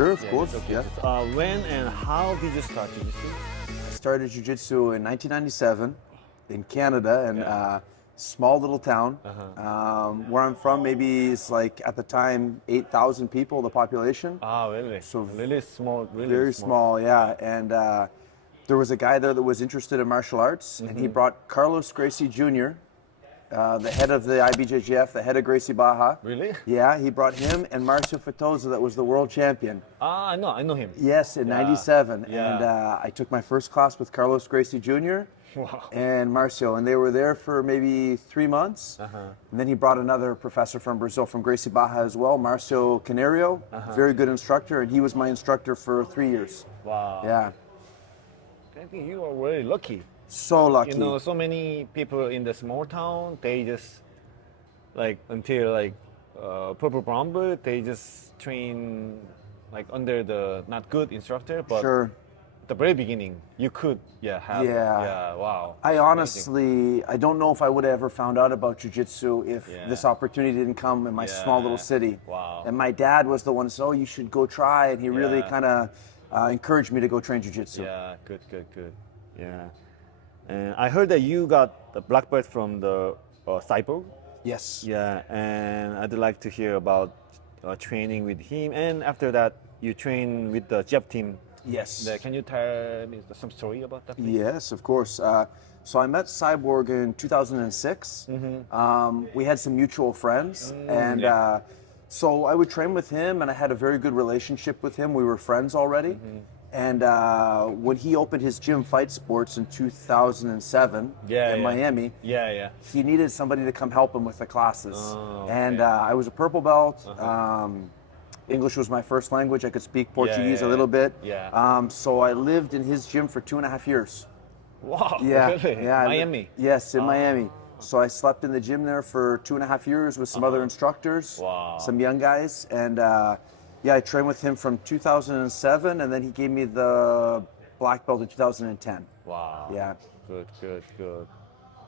Sure, of course. Okay. Yeah. When and how did you start jiu-jitsu? I started jiu-jitsu in 1997 in Canada, in a small little town. Where I'm from, maybe it's like at the time 8,000 people, the population. Ah, really? So really small, really very small, yeah. And there was a guy there that was interested in martial arts, and he brought Carlos Gracie Jr., the head of the IBJJF, the head of Gracie Baja. Really? Yeah, he brought him and Marcio Fatoza, that was the world champion. Ah, I know him. Yes, in '97. Yeah. And I took my first class with Carlos Gracie Jr. Wow. and Marcio, and they were there for maybe 3 months. And then he brought another professor from Brazil, from Gracie Baja as well, Marcio Canario, very good instructor, and he was my instructor for 3 years. Wow. Yeah, I think you are really lucky. so lucky. You know, so many people in the small town, they just like until like purple brown belt, they just train like under the not good instructor, but Sure. at the very beginning you could have wow. I It's honestly, I don't know if I would have ever found out about jiu-jitsu if this opportunity didn't come in my small little city. Wow. And my dad was the one who said, oh, you should go try, and he really Yeah. kind of encouraged me to go train jiu-jitsu. Yeah, good. Yeah. And I heard that you got the black belt from the Cyborg. Yes. Yeah, and I'd like to hear about training with him. And after that, you train with the Jeff team. Yes. Can you tell me some story about that, please? Yes, of course. So I met Cyborg in 2006. We had some mutual friends, and so I would train with him, and I had a very good relationship with him. We were friends already. And when he opened his gym, Fight Sports, in 2007 in Miami, he needed somebody to come help him with the classes. And I was a purple belt. English was my first language. I could speak Portuguese a little bit. So I lived in his gym for 2.5 years. Wow, Yeah, really? yeah. Miami? Yes, in Miami. So I slept in the gym there for 2.5 years with some other instructors, some young guys, and I trained with him from 2007, and then he gave me the black belt in 2010. Wow. Yeah. Good.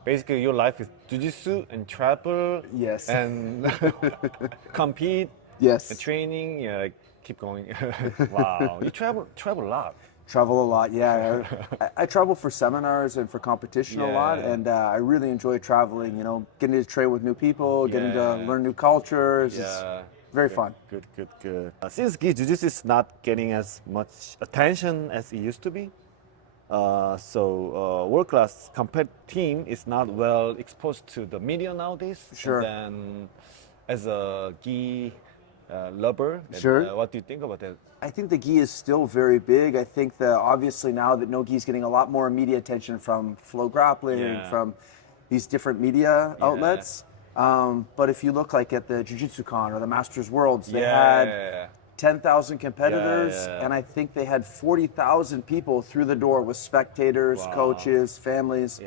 Basically, your life is jiu-jitsu and travel. Yes. And compete. Yes. And training. Yeah, like, keep going. Wow. You travel a lot. Travel a lot, yeah. I travel for seminars and for competition a lot, and I really enjoy traveling, you know, getting to train with new people, getting to learn new cultures. It's very fun. Good. Since jiu-jitsu is not getting as much attention as it used to be, so world-class competitive team is not well exposed to the media nowadays. Sure. And then as a gi lover, what do you think about that? I think the gi is still very big. I think that obviously now that no gi is getting a lot more media attention from Flow Grappling, from these different media outlets. But if you look like at the Jiu-Jitsu Con or the Masters Worlds, they had 10,000 competitors, and I think they had 40,000 people through the door with spectators, coaches, families.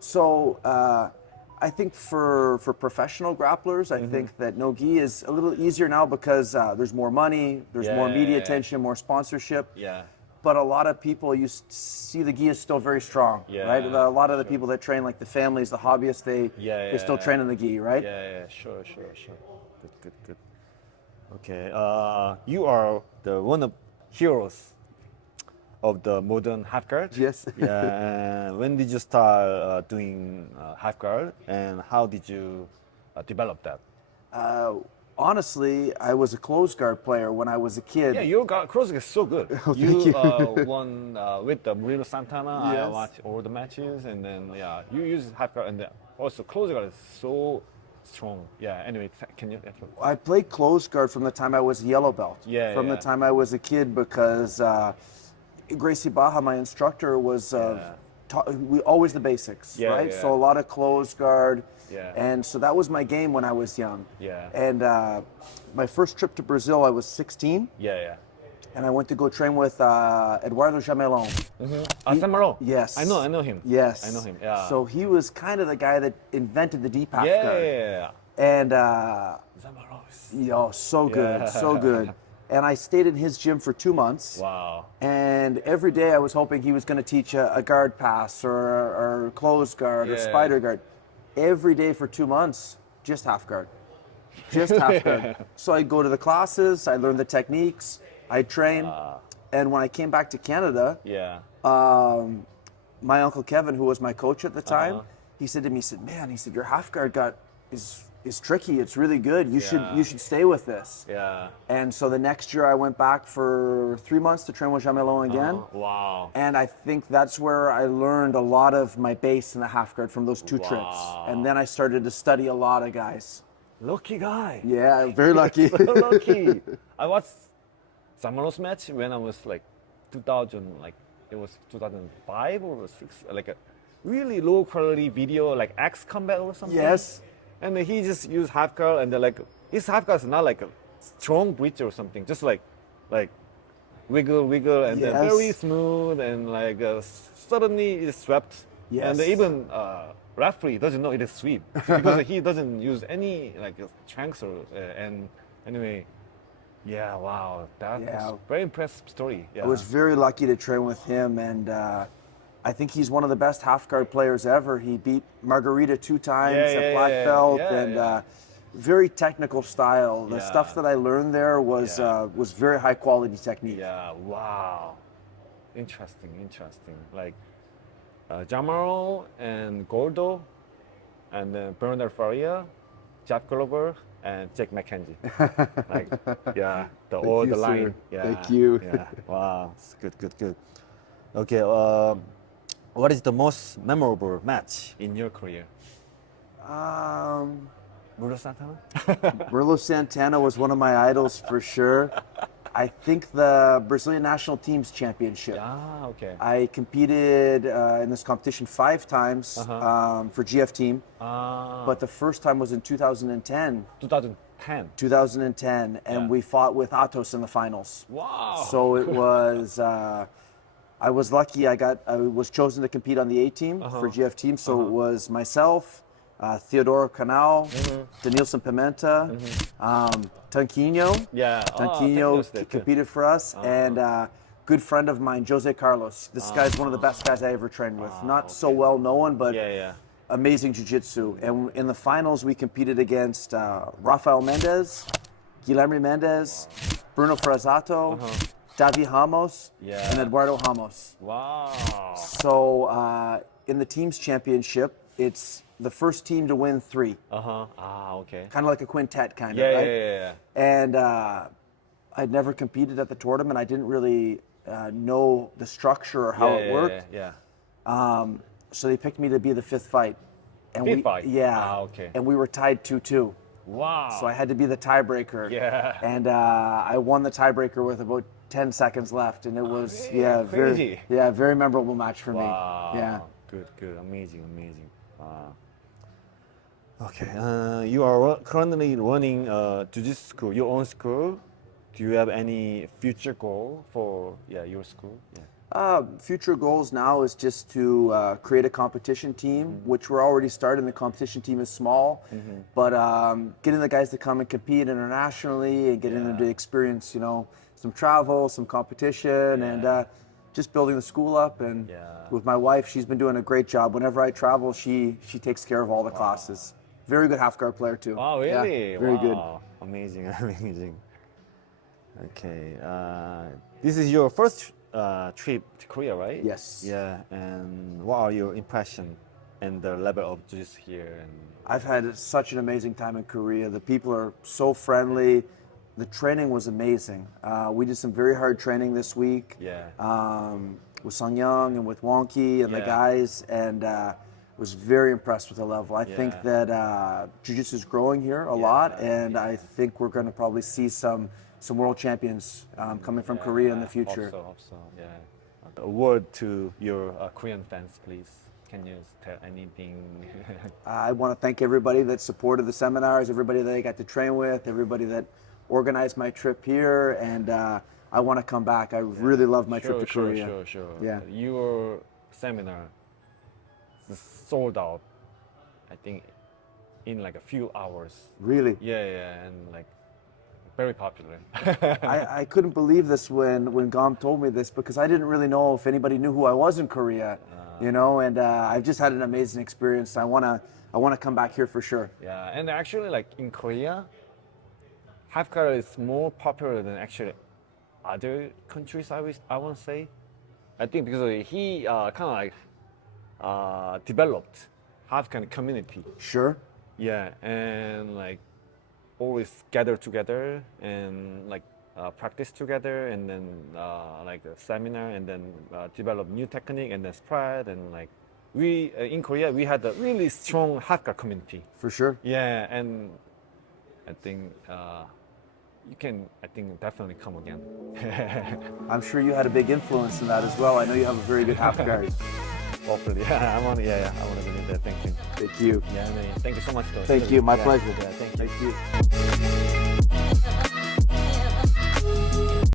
So I think for professional grapplers, I think that no gi is a little easier now because there's more money, there's more media attention, more sponsorship. But a lot of people, you see the gi is still very strong, right? A lot of the people that train, like the families, the hobbyists, they still train in the gi, right? Sure. Good. Okay, you are one of heroes of the modern half guard. Yes. And when did you start doing half guard, and how did you develop that? Honestly, I was a closed guard player when I was a kid. Yeah, your crossing is so good. Oh, you thank you. won with the Murilo Santana. I Yes. watched all the matches, and then you use half guard, and then also closing guard is so strong. Yeah. Anyway, can you? I played closed guard from the time I was a yellow belt. From the time I was a kid, because Gracie Baja, my instructor, was we always the basics, right? So a lot of closed guard. And so that was my game when I was young. And my first trip to Brazil, I was 16. And I went to go train with Eduardo Jamelon. Samaro. Yes. I know him. Yes. I know him. Yeah. So he was kind of the guy that invented the deep half guard. And Samaro. So good, so good. And I stayed in his gym for 2 months. Wow. And every day I was hoping he was going to teach a guard pass or closed guard or spider guard. Every day for 2 months, just half guard. Just half guard. So I'd go to the classes, I learned the techniques, I train, and when I came back to Canada, Yeah. my uncle Kevin, who was my coach at the time, he said to me, he said, "Man," he said, "your half guard is tricky. It's really good. You should stay with this." Yeah. And so the next year I went back for 3 months to train with Jamelon again. Wow. And I think that's where I learned a lot of my base in the half guard from those 2 trips. And then I started to study a lot of guys. Lucky guy. Yeah, very lucky. So lucky. I watched Samaros match when I was like 2000, like it was 2005 or 6, like a really low quality video, like X Combat or something. Yes. And then he just used half guard, and then like his half guard is not like a strong bridge or something, just like wiggle, and then very smooth, and like suddenly it's swept. Yes. And even referee doesn't know it is sweep because he doesn't use any like strength or and anyway. Yeah, wow, that was very impressive story. Yeah. I was very lucky to train with him, and I think he's one of the best half guard players ever. He beat Margarita 2 times at black belt, and very technical style. The stuff that I learned there was very high quality technique. Yeah, wow, interesting. Like Jamaro and Gordo, and then Bernard Faria, Jeff Glover, and Jack Mackenzie. Like, all the line. Sir. Yeah, Thank you. Yeah, wow, it's good. Okay, what is the most memorable match in your career? Bruno Santana? Murlo Santana was one of my idols for sure. I think the Brazilian national team's championship. Ah, okay. I competed in this competition 5 times for GF team, but the first time was in 2010. 2010. 2010, and we fought with Atos in the finals. Wow. So it was. I was lucky. I was chosen to compete on the A team for GF team. So it was myself, Theodoro Canal, Denilson Pimenta, Tanquinho. Yeah. Tanquinho competed for us, and good friend of mine, Jose Carlos. This guy's one of the best guys I ever trained with. Not so well known, but amazing jiu-jitsu. And in the finals, we competed against Rafael Mendez, Guilherme Mendes, Bruno Frazato, Davi Ramos, and Eduardo Ramos. Wow. So in the team's championship, it's the first team to win 3. Okay. Kind of like a quintet, kind of, right? Yeah. And I'd never competed at the tournament. I didn't really know the structure or how it worked. So they picked me to be the 5th fight. And Fifth fight? Yeah. Okay. And we were tied 2-2. Wow. So I had to be the tiebreaker. Yeah. And I won the tiebreaker with about 10 seconds left, and it was crazy. very memorable match for me. Yeah. Good. Amazing. Wow. Okay. You are currently running jiu-jitsu school, your own school. Do you have any future goal for your school? Yeah. Future goals now is just to create a competition team, which we're already starting. The competition team is small, but getting the guys to come and compete internationally and getting them to experience, some travel, some competition, and just building the school up. And with my wife, she's been doing a great job. Whenever I travel, she takes care of all the classes. Very good half guard player too. Oh, really? Yeah, very good. Amazing. Okay. This is your first trip to Korea, right? Yes. Yeah. And what are your impressions and the level of jiu-jitsu here? And I've had such an amazing time in Korea. The people are so friendly. The training was amazing. We did some very hard training this week. With Sung Young and with Wonky and the guys, and was very impressed with the level. I think that jiu-jitsu is growing here a lot, and I think we're going to probably see some world champions coming from Korea in the future. Hope so. Yeah. A word to your Korean fans, please. Can you tell anything? I want to thank everybody that supported the seminars, everybody that I got to train with, everybody that organized my trip here, and I want to come back. I really love my trip to Korea. Sure. Yeah. Your seminar is sold out, I think, in like a few hours. Really? Yeah, and like very popular. I couldn't believe this when Gom told me this, because I didn't really know if anybody knew who I was in Korea, and I've just had an amazing experience. I want to come back here for sure. Yeah, and actually, like in Korea, half guard is more popular than actually other countries. I want to say, I think because he kind of like developed half kind of community. Sure. Yeah, and like always gather together and like practice together, and then like a seminar, and then develop new technique, and then spread, and like we in Korea we had a really strong Hakka community. For sure. Yeah, and I think you can, I think, definitely come again. I'm sure you had a big influence in that as well. I know you have a very good half guard. Hopefully, yeah, I want to believe that. Thank you. Thank you. Yeah, man, thank you so much. Though. Thank you. My Yeah, pleasure. Yeah, thank you. Thank you.